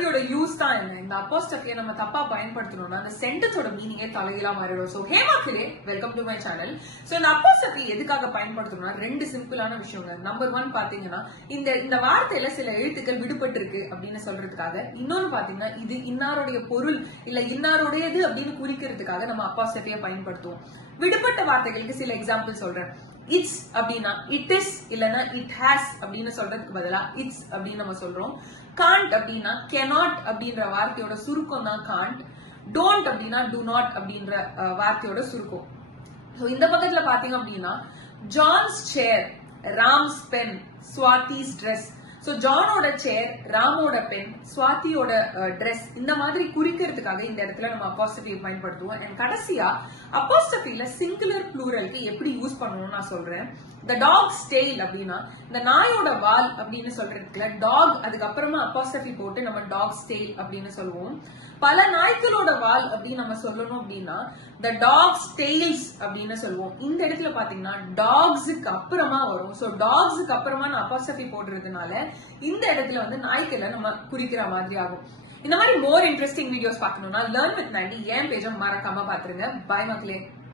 அப்போஸ்ட்ரோபியோட use தான் என்ன? இந்த அப்போஸ்ட்ரோபியை நம்ம தப்பா பயன்படுத்தணும்னா அந்த சென்டென்ஸோட மீனிங்கே தலைகீழா மாறிடும். சோ ஹேமாக்கிலே welcome to my channel. So இந்த அப்போஸ்ட்ரோபி எதுக்காக பயன்படுத்தணும்னா ரெண்டு சிம்பிளான விஷயங்க. நம்பர் 1 பாத்தீங்கன்னா இந்த வார்த்தையில சில எழுத்துக்கள் விடுபட்டு இருக்கு அப்படின்னு சொல்றதுக்காக. இன்னொன்னு பாத்தீங்கன்னா இது இன்னாருடைய பொருள் இல்ல இன்னாருடையது அப்படின்னு குறிக்கிறதுக்காக நம்ம அப்போஸ்ட்ரோபியை பயன்படுத்துவோம். விடுபட்ட வார்த்தைகளுக்கு சில எக்ஸாம்பிள் சொல்றேன். இட்ஸ் அப்படின்னா இட் இஸ் இல்லனா இட் ஹாஸ் அப்படின்னு சொல்றதுக்கு பதிலா இட்ஸ் அப்படின்னு நம்ம சொல்றோம். காண்ட் அப்படின்னா cannot அப்படின்ற வார்த்தையோட சுருக்கம் தான் காண்ட். டோன்ட் அப்படின்னா do not அப்படின்ற வார்த்தையோட சுருக்கம். சோ இந்த பக்கத்துல பாத்தீங்க அப்படின்னா ஜான்ஸ் சேர், rams pen, Swathi's dress. So ஜானோட சேர், ராமோட பென், ஸ்வாதியோட ட்ரெஸ் இந்த மாதிரி குறிக்கிறதுக்காக இந்த இடத்துல நம்ம அப்போஸ்ட்ரோபி பயன்படுத்துவோம். அண்ட் கடைசியா அப்போஸ்ட்ரோபில சிங்குலர் ப்ளூரலுக்கு எப்படி யூஸ் பண்ணணும்னு நான் சொல்றேன். the dog's tail அப்படின்னா இந்த நாயோட வால் அப்படின்னு சொல்றதுக்குல டாக் அதுக்கப்புறமா அப்போஸ்ட்ரோபி போட்டு நம்ம dog's tail அப்படின்னு சொல்லுவோம். பல நாய்களோட வால் அப்படின்னு நம்ம சொல்லணும் அப்படின்னா the dog's tails அப்படின்னு சொல்லுவோம். இந்த இடத்துல பாத்தீங்கன்னா டாக்ஸுக்கு அப்புறமா வரும். சோ டாக்ஸுக்கு அப்புறமா நான் அப்போஸ்ட்ரோபி போடுறதுனால இந்த இடத்துல வந்து நாய்க்களை நம்ம குறிக்கிற மாதிரி ஆகும். இந்த மாதிரி மோர் இன்ட்ரெஸ்டிங் வீடியோஸ் பார்க்கணும்னா லேர்ன் வித் நாண்டி என் பேஜை மறக்காம பாத்துருங்க. பாய் மக்களே.